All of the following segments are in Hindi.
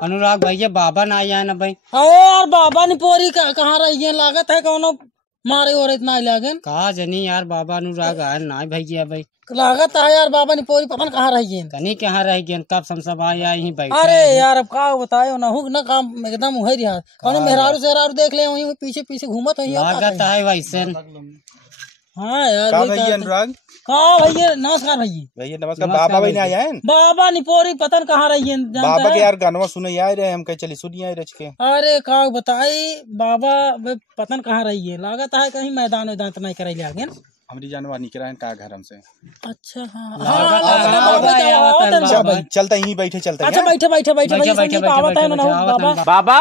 अनुराग भैया बाबा ना आया ना भाई। अरे यार बाबा ने पोरी कहाँ रही है, लागत है कौनो मारे और इतना लागन कहा जनी यार बाबा अनुराग आया ना भैया भाई। लागत है यार बाबा ने पोरी पता कहाँ रही है, कहीं कहाँ रह गए कब सब आया यहीं बैठे। अरे यार अब का बतायो ना हूँ ना काम एकदम उहे रहा कौनो मेहरारू सेहरारू देख ले वहीं पीछे पीछे घूमत है लागत है वैसे। हाँ यार भैया अनुराग हाँ भैया नमस्कार भैया नमस्कार। बाबा भाई ने आया है बाबा निपोरी पतन कहाँ रही है बाबा के यार गानवा सुने आए रहे हम कहे चली सुनिए रच के। अरे का बताई बाबा पतन कहाँ रही है, लागत है कहीं मैदान वैदान तो नहीं करे आगे हमारी जानवा निकला है का घर हमसे। अच्छा हाँ चलता यहीं बैठे चलते। अच्छा बैठे बैठे बैठे बाबा बाबा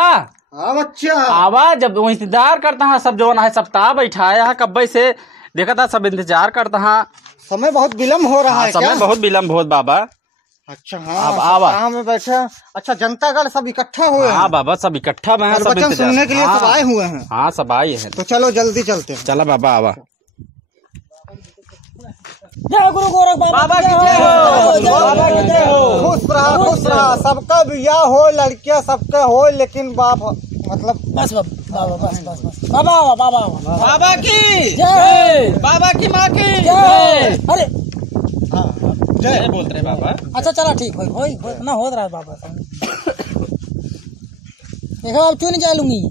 हाँ बच्चा आवाज जब वो इंतजार करता है सब जो है सप्ताह बैठाया है कब्बे से देखा था सब इंतजार करता है। समय बहुत विलम्ब हो रहा है समय क्या? बहुत विलम्ब हो बाबा। अच्छा हाँ अब आवा सप्ताह में बैठे। अच्छा जनतागढ़ सब इकट्ठा हुए हैं। हाँ बाबा सब इकट्ठा में सब वचन सुनने के लिए सब आए हुए हैं। हाँ सब आए हैं तो चलो जल्दी चलते हैं। चला बाबा आवा। जय गुरु गोरख बाबा की जय हो। खुश रहा सबका बियाह हो लड़कियां सबके हो लेकिन बाप मतलब बस बाबा बस बस बस बाबा की जय, बाबा की माँ की जय। अरे जय बोल रहे बाबा। अच्छा चला ठीक हो ना हो रहा है बाबा। देखो अब क्यों नहीं जा लूंगी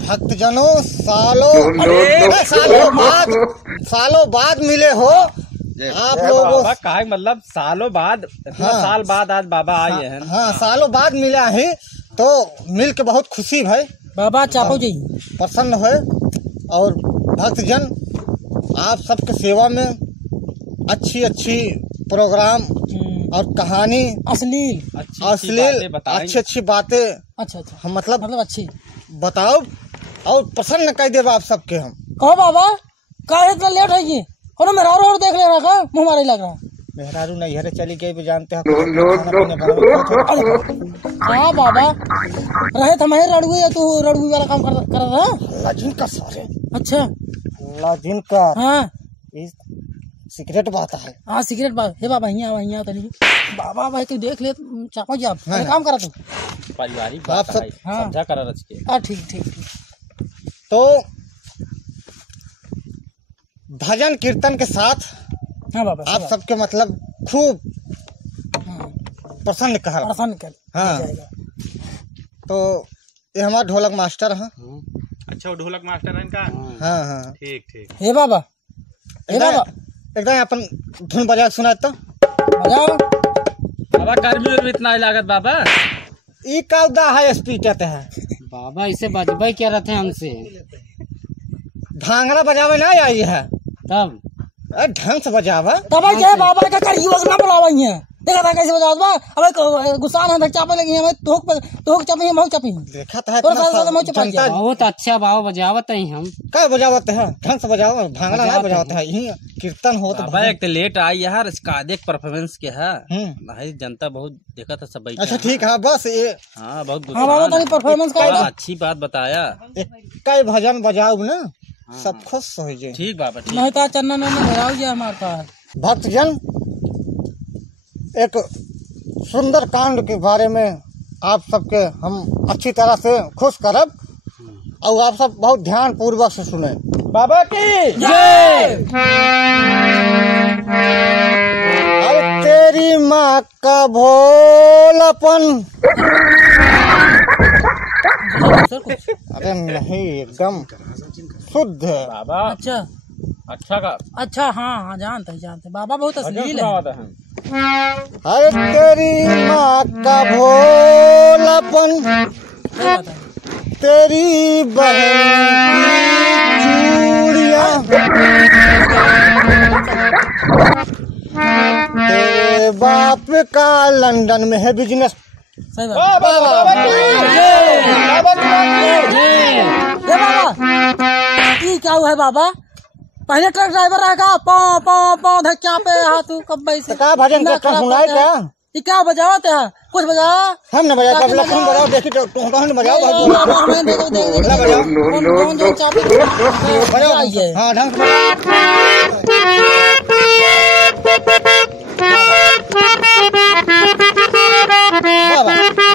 भक्तजनों सालों बाद मिले हो आप लोगों। कहा मतलब सालों बाद साल बाद आज बाबा आए हैं। हाँ सालों बाद मिला है तो मिल के बहुत खुशी भाई। बाबा चापो जी प्रसन्न है और भक्तजन आप सबके सेवा में अच्छी प्रोग्राम और कहानी अश्लील अच्छी बातें अच्छा हम मतलब अच्छी बताओ और प्रसन्न कर देव आप सबके। हम कहो बाबा का इतना लेट है ये कोनो मेहरारू और देख लेना का मुँह मारे लग रहा। मेहरारू नहीं हरे चली गई जानते हैं। हाँ बाबा रहे थे मैं रड़ुए या तू रड़ुए वाला काम कर रहा लाजिन का सारे। अच्छा लाजिन का हाँ सिगरेट बात है। हाँ सिगरेट बात हे बाबा यहाँ तनी बाबा भाई तू देख ले चापो जी आप काम करा तू पारिवारिक बात है समझा करा रच के। हाँ ठीक तो भजन कीर्तन के साथ हाँ बाबा आप सबके मतलब खूब प्रसन्न कर। हाँ तो ये हमारा ढोलक मास्टर है। अच्छा ढोलक मास्टर है इनका। हाँ ठीक हे बाबा एकदम अपन धुन बजा सुना तो बजाओ बाबा। गर्मी और इतना लागत बाबा ई का उदा है स्पीड है बाबा इसे बजबे क्या रहते हमसे भांगड़ा बजावे ना आई है तब ढंग से बजावा तब क्या बाबा का करी वजना बुलावा है देखा था कैसे बजावत बा। अब गुस्सा ना चापे लगी है तोक चापी बहुत चापी देखा था बहुत अच्छा बाबा बजावत है हम का बजावत है ढंग से बजावा भांगड़ा ना बजावत है यही कीर्तन हो तो बाबा एक लेट आई यार इसका देख परफॉर्मेंस के है भाई जनता बहुत देखा था सब बैठा। अच्छा ठीक है बस ये हाँ बहुत बाबा परफॉर्मेंस का अच्छी बात बताया। कई भजन बजाओ ना सब खुश हो जाए। ठीक बाबा ठीक नहीं तो चन्ना में भराओ जी हमारा भक्तजन एक सुंदर कांड के बारे में आप सबके हम अच्छी तरह से खुश करब और आप सब बहुत ध्यान पूर्वक से सुने। बाबा की जय। अरे तेरी माँ का भोलापन। अरे नहीं एकदम शुद्ध है बाबा। अच्छा हाँ जानते बाबा बहुत अश्लील है। अरे तेरी माँ का भोलापन तेरी बहन की चूड़ियाँ तेरे बाप का लंदन में है बिजनेस। सही बात बाबा क्या हुआ है बाबा पहले ट्रक ड्राइवर रहेगा पाँव धक्का पे हाथ कब से का भजन का सुनाए क्या ये क्या बजावत है कुछ बजा हम न बजा कब लखन बजाओ देखी तो कौन बजाओ हमें देखो कौन चापे बजाओ। हाँ ढंग से बाबा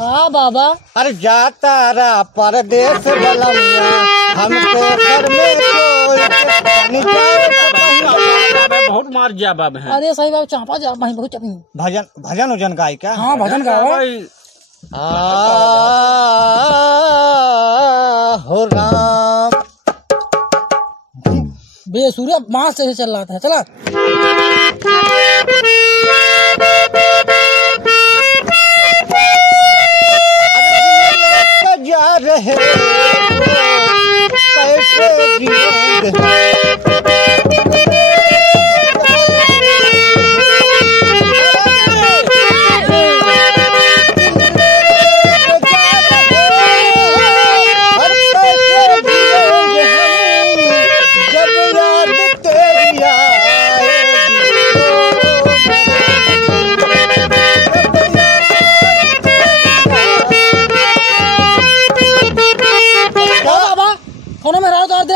हाँ बाबा। अरे जाता रहा परदेश बलमिया हमको घर में छोड़ के पानी जाए कहीं। बहुत मार दिया बाबा है। अरे सही बाबा चापा जा भाई बहुत चपी। भजन भजन उजन गाय क्या? हाँ भजन गाओ। हो राम बेसूर्य मास से चल रहा था। चला जा रहे कैसे जिएंगे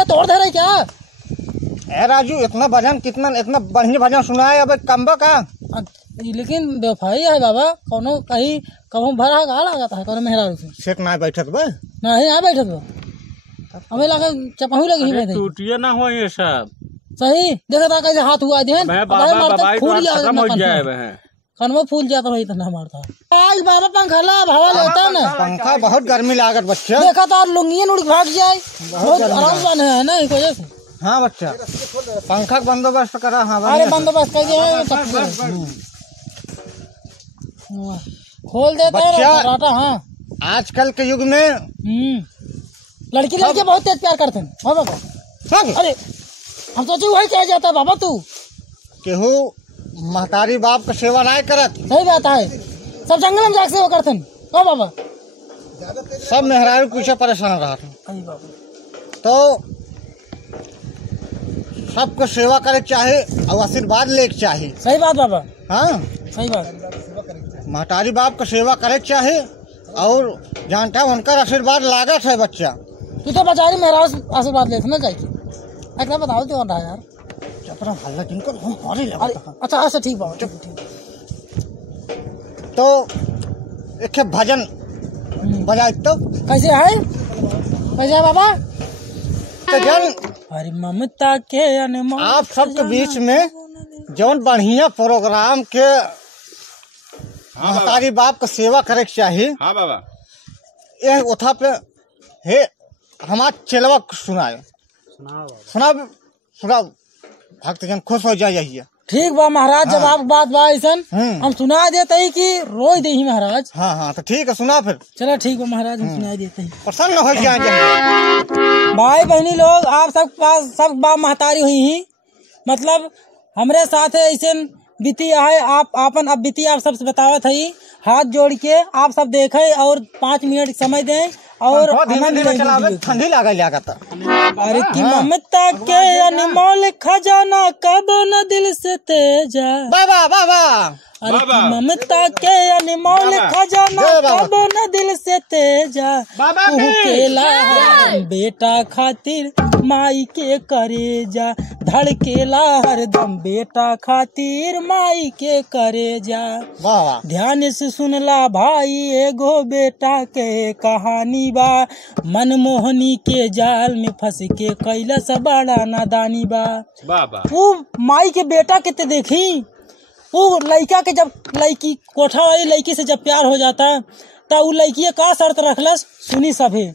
तोड़ दे रहे क्या? ए राजू इतना भजन कितना इतना बढ़िया भजन सुना है अब कम्बा का। लेकिन बेवफाई है बाबा। कोनो कहीं कहूँ भरा गा लगाता है कोनो मेहरा से सेठ ना बैठत बा नहीं यहाँ बैठत बा हमें लगा चपहू लगी ही टूटिए ना हो ये सब सही देखा था कैसे हाथ हुआ ध्यान खत्म हो जाए कनवा फूल जाता भाई इतना मारता आज बाबा पंखा ला हवा लेता ना। पंखा बहुत गर्मी लागत बच्चा। देखा था लुंगियन उड़ भाग जाए बहुत आराम बन है ना इस वजह से। हाँ बच्चा पंखा का बंदोबस्त करा। हाँ अरे बंदोबस्त कर दिया खोल देता है। हाँ आजकल के युग में लड़की लड़के बहुत तेज प्यार करते हैं। हाँ बाबा। अरे हम सोचे वही कह जाता बाबा तू केहू महतारी बाप का सेवा नहीं करत। सही बात है सब जंगल में जाके सेवा करते हैं। हाँ बाबा सब मेहरारू पीछे परेशान रहा तो सबको सेवा करे चाहे और आशीर्वाद लेके चाहे। सही बात बाबा। हाँ सही बात। महतारी बाप का सेवा करे चाहे और जानता है उनका आशीर्वाद लागत है बच्चा। तू तो बेचारी मेरा आशीर्वाद लेते ना चाहिए। अगला बताओ जो रहा यार अच्छा अच्छा ठीक बाबा ठीक। तो एक भजन बजाए तो कैसे है बाबा? भजन अरे ममता के अनमोल आप सबके बीच में जौन बढ़िया प्रोग्राम के महतारी बाप का सेवा करे के चाहिए। हाँ बाबा ये उठा पे हे हमारा चेलवा सुनाए सुना भक्तजन खुश हो जाइए। ठीक बा महाराज। जब आप बात बा ऐसन हम सुना देते ही कि रोई दे ही महाराज। हाँ हाँ तो ठीक है सुना फिर। चलो ठीक बा महाराज हम सुना देते हैं। प्रसन्न हो जाएंगे भाई बहनी लोग आप सब पास सब बा महतारी हुई ही मतलब हमरे साथ ऐसे बीती है। आप आपन अब बीती आप सबसे बतावत है। हाथ जोड़ के आप सब देखे और 5 मिनट समय दें और ठंडी लागत। अरे की ममता के अनमोल खजाना कबो न दिल से तेजा। बाबा बाबा अरे की ममता के अनमोल खजाना कबो न दिल से तेजा। केला बेटा खातिर माई के करेजा धड़केला हरदम बेटा खातिर माई के करेजा। ध्यान से सुनला भाई एगो बेटा के कहानी बा मनमोहनी के जाल में फंस के कैलस बड़ा नादानी बा। वो माई के बेटा के ते देखी वो लड़का के जब लड़की कोठा वाली लड़की से जब प्यार हो जाता तब वो लड़की का शर्त रखलस सुनी सभे।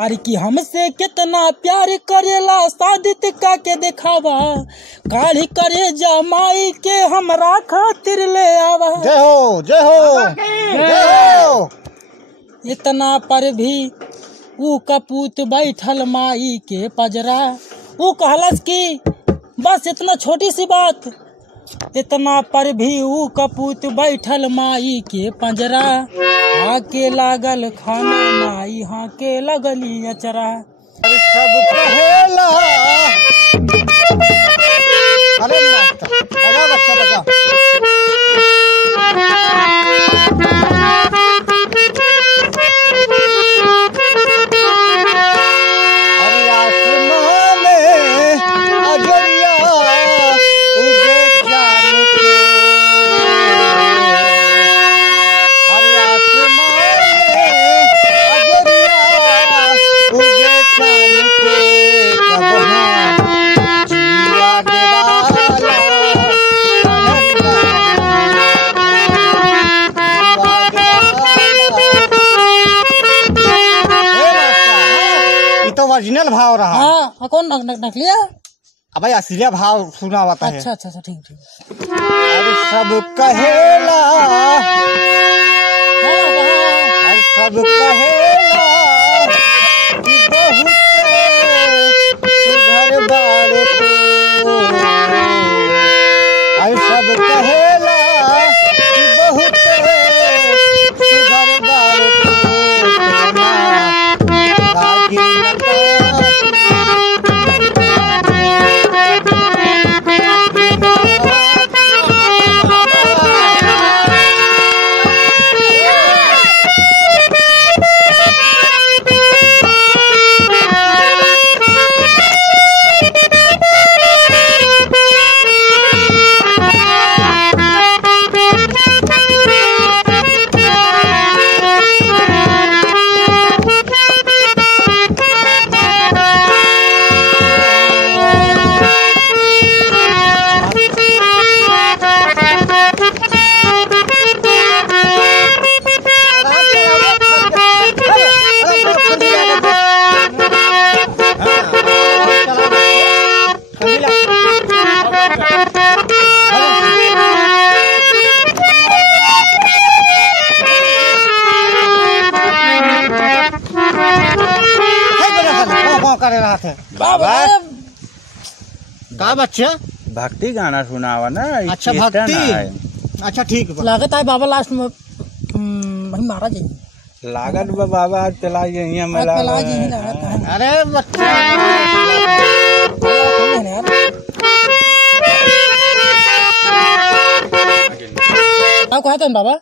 अरे कि हमसे कितना प्यार करेला सादित का के दिखावा काढ़ी करे जमाई के हमरा खातिर ले आवा। जय हो जय हो जय हो। इतना पर भी ऊ कपूत बैठल माई के पजरा। ऊ कहलस कि बस इतना छोटी सी बात। इतना पर भी ऊ कपूत बैठल माई के पंजरा। हाके लागल खाना माई हाके लगली अचरा। अरे सब कहेला अरे बजा बच्चा बजा। अरे आसमां में अजरिया उगे चांद के। अरे आसमां में ओरिजिनल भाव रहा। हाँ कौन नकली है? अब भाई असली भाव सुना होता है। अच्छा अच्छा अच्छा ठीक ठीक। अरे सब कहेला, अरे सब कहेला कि बहुत सुघर बारे तो, अरे सब कहेला कि बहुत सुघर बारे तो, लागी करे रहा थे बाबा का बच्चा भक्ति गाना सुनावा ना। अच्छा भक्ति, अच्छा ठीक है। लागत है बाबा लास्ट में वही मारा जाएंगे। लागत बा बाबा आज चला यही हमें पला जी ही लागत है अरे बच्चा आप कहते हैं बाबा?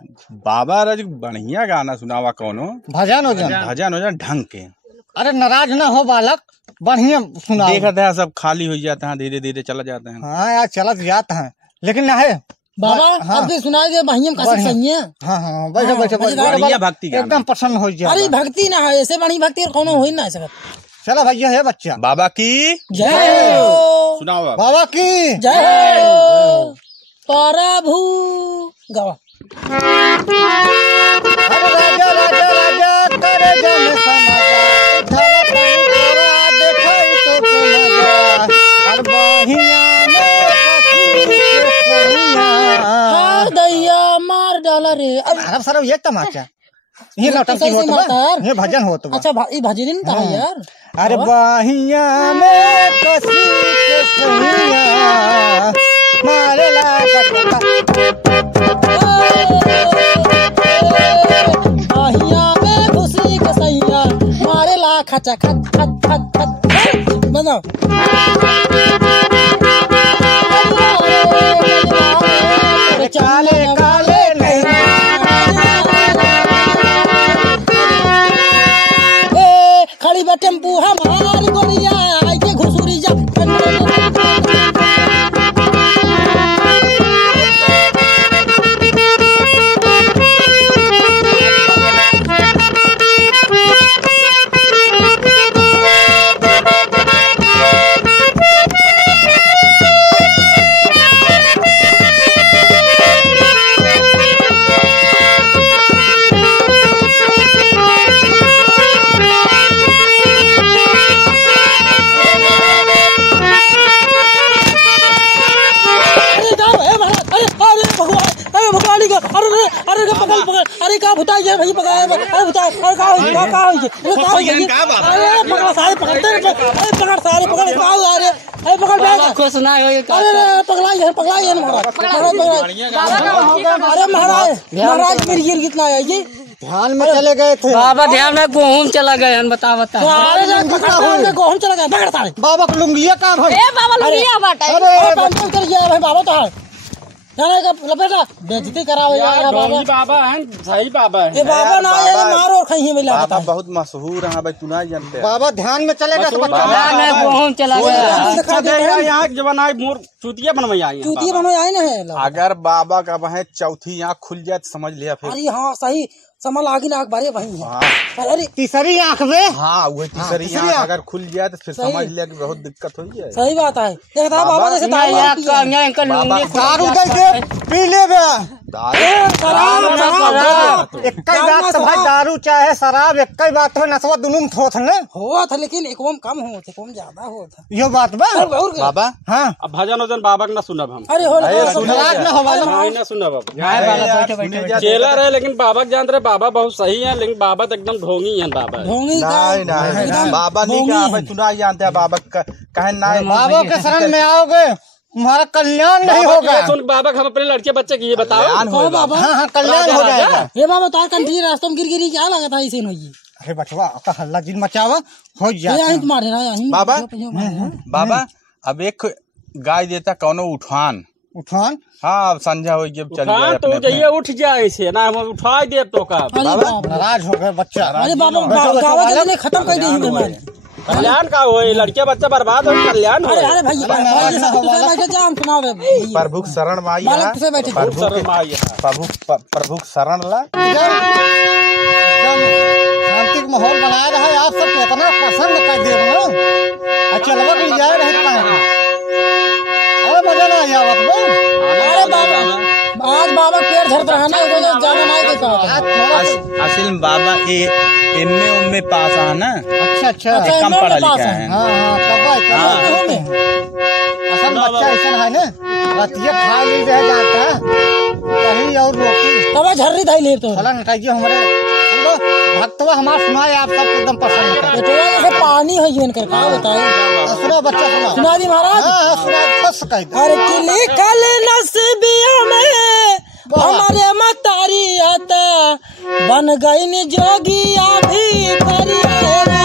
बाबा रज बढ़िया गाना सुनावा कौनो भजन हो भजन हो जाए ढंग के। अरे नाराज ना हो बालक, बढ़िया सुना। देखते हैं सब खाली हो जाते हैं, धीरे धीरे चला जाते हैं। हाँ यार चलत जाता है लेकिन ना है बाबा। हाँ। अब सुनाई दे महिम का सही है। हाँ हाँ बैठो बैठो बढ़िया भक्ति गाना। एकदम पसंद हो जाए। अरे भक्ति ना है ऐसे बड़ी भक्ति कौन हो ही ना सकत। चलो भैया है बच्चा। बाबा की जय हो, सुनाओ बाबा की जय हो। प्रभु गवा राजा राजा राजा करे जन समाजा धला पानी तोरा देखई तो के मजा और बहिया में कथी के सैया। हार दैया मार डाला रे। अरे सर ये तमाचा ये नौटंकी होत बा, ये भजन होत बा। अच्छा ये भजन नहीं था यार। अरे बहिया में कथी के सैया मारे ला बहिया में खुशी के सैया मारे ला खचा खच खच खच खच बनाओ। काले काले खड़ी बा टेम्पू हमारी गोलिया आई के घुसुरी जा। अरे का भुता ये भाई पकड़ा। अरे भुता अरे का हो का हो अरे पकड़ सारे पकड़ते अरे पकड़ सारे पकड़ का अरे पकड़ बाबा खुश ना हो। अरे पकड़ा ये अरे महाराज मेरी गिर कितना है ये ध्यान में चले गए थे बाबा ध्यान में गेहूं चला गए बता बता। अरे गेहूं चला गया पकड़ सारे। बाबा को लुंगिया का भाई बाबा लुंगिया बाटा अरे पंचम कर गया भाई बाबा तो जाने का लपेटा बेइज्जती करावे यार बाबा। बाबा है सही बाबा है। ये बाबा ना ये मारो और कहीं मिला बाबा बहुत मशहूर है भाई, तू नहीं जानते। बाबा ध्यान में चले गए थे ध्यान में गेहूं चला गया। यहाँ जवाना मोर चूतिया बनवाई आई है। चूतिया बनवाई आई ना है। अगर बाबा का वह चौथी आँख खुल जाए तो समझ लिया फिर। अरे हाँ सही समझ आगे नाक बारे भाई है। हाँ अरे तीसरी आंख में हाँ वही तीसरी तीसरी आँख आँख। अगर खुल जाए तो फिर समझ लिया कि बहुत दिक्कत हो जाए। सही बात है। देखता है बाबा जैसे नहीं यार का यहाँ इनका लुंगी दारू दे के पी ले बे। शराब एक बात तो भाई दारू चाहे शराब एक बात हो नशवा दोनों में थोथ ने हुआ था, लेकिन एक कम हुआ था, कम ज्यादा हुआ था। यो बात बा बाबा हाँ। अब भजन वजन बाबा के ना सुनब हम। अरे हो नाराज ना होवा ना सुनब अब। चेला रहे लेकिन बाबा के जान रहे, बाबा बहुत सही है, लेकिन बाबा तो एकदम ढोंगी है बाबा। ढोंगी नहीं बाबा नहीं कहा भाई, तू ना जानते बाबा कहे ना बाबा के शरण में आओगे तुम्हारा कल्याण नहीं होगा। सुन बाबा हम अपने लड़के बच्चे की ये बताओ। बाबा हाँ हाँ कल्याण हो जाएगा। ये बाबा तार कंठी रास्ते में गिर क्या लगा था इसे नहीं? अरे बचवा का हल्ला जिन मचावा हो जाए यहीं तुम्हारे ना यहीं बाबा बाबा अब एक गाय देता कौनो उठान उठान। हाँ अब संध्या हो गई, चल हाँ तो जाइए उठ जाए से ना, हम उठा दे तो का नाराज हो गए बच्चा। अरे बाबा गावत खत्म कर दी। कल्याण का हो, लड़के बच्चा बर्बाद हो, कल्याण हो। अरे भाई हम सुनाओ प्रभु शरण में आई है, प्रभु शरण ला शांति माहौल बनाया रहा। आप सब इतना पसंद कर दे ना चलवा के जाए रहे मजा ना आवत। अरे बाबा आज बाबा पेड़ झड़ रहा ना, ज्यादा नहीं देखा। असल में बाबा एमए उम्मे पास है ना। अच्छा कम पढ़ा लिखा है। असल बच्चा ऐसा है ना रतिया खा ली रह जाता है कहीं और रोटी तब झर्री धाई ले तो फला नटाइए हमारे भक्तवा हमारा सुनाए आप सबको एकदम पसंद है। पानी है जीवन कर का बताए सुना बच्चा सुना दी महाराज। हाँ सुना बस कह दे। अरे किले कल नसीबिया में हमारे मतारी आता बन गई नि जोगिया भी करिएगा।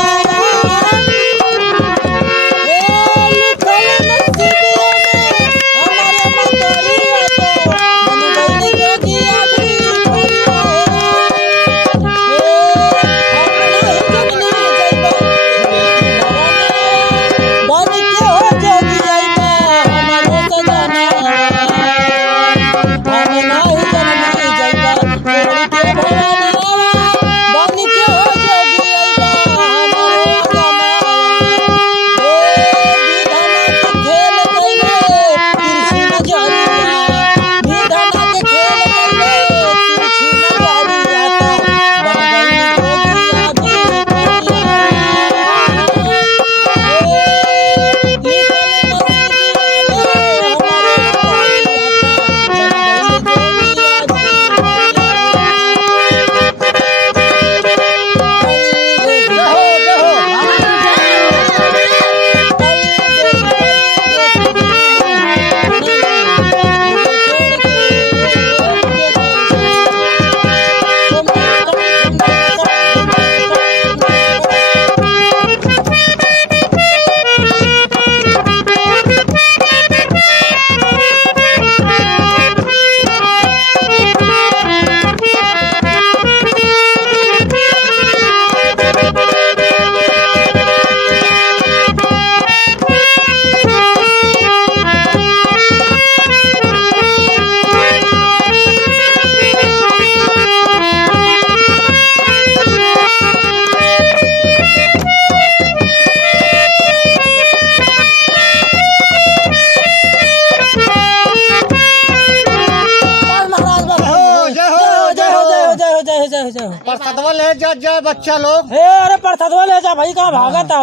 प्रसादवा ले जा बच्चा लोग। अरे प्रसादवा ले जा भाई, कहाँ भागा था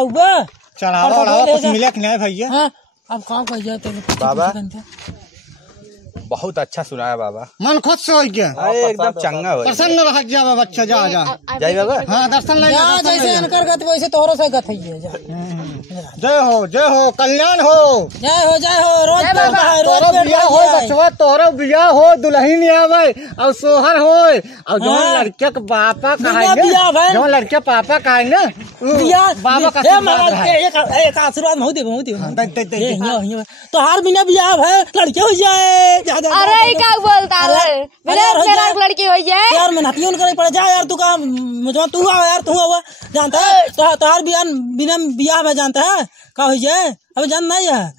चढ़ावा कुछ मिले कि नहीं भैया? हाँ अब काम कर जाए बाबा बहुत अच्छा सुनाया बाबा, मन खुश हो गया एकदम चंगा हो प्रसन्न रह जा बच्चा। जा जा जय बाबा। हाँ दर्शन ले जैसे अनकर गत वैसे तोहरो से गत है। जय हो कल्याण हो जय हो रोज तोरो बियाह हो बचवा, तोरो बियाह हो दुल्हन आवे और सोहर हो और जो लड़के के पापा कहे जो लड़के पापा कहे ना बाबा का एक आशीर्वाद बहुत दे तो हार बिना बियाह है लड़के हो जाए। अरे क्या बोलता है लड़की हो जाए यार मेहनतियों करे पड़े जा यार। तू का मुझे तू आ यार, तू हुआ जानता है तोहार बिना बियाह में जानता है का हो जाए? अब जान नहीं है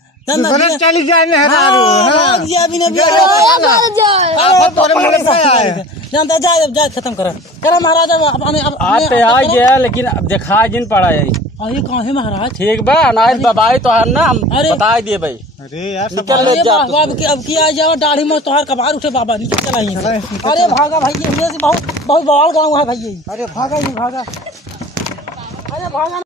चली जाए जानता है। जाए खत्म कर महाराज। आते आ गया लेकिन अब देखा जिन पड़ा है अरे कहाँ है महाराज? ठीक बा अनाज दबाई तो ना हम अरे। बता दिए भाई। अरे यार निकल ले जा तू। अब किया जाओ दाढ़ी में तोहार कबार उठे बाबा नीचे चलाइए। अरे भागा भाई, ये से बहुत बहुत बवाल गाँव है भाई। अरे भागा ये भागा, अरे भागा।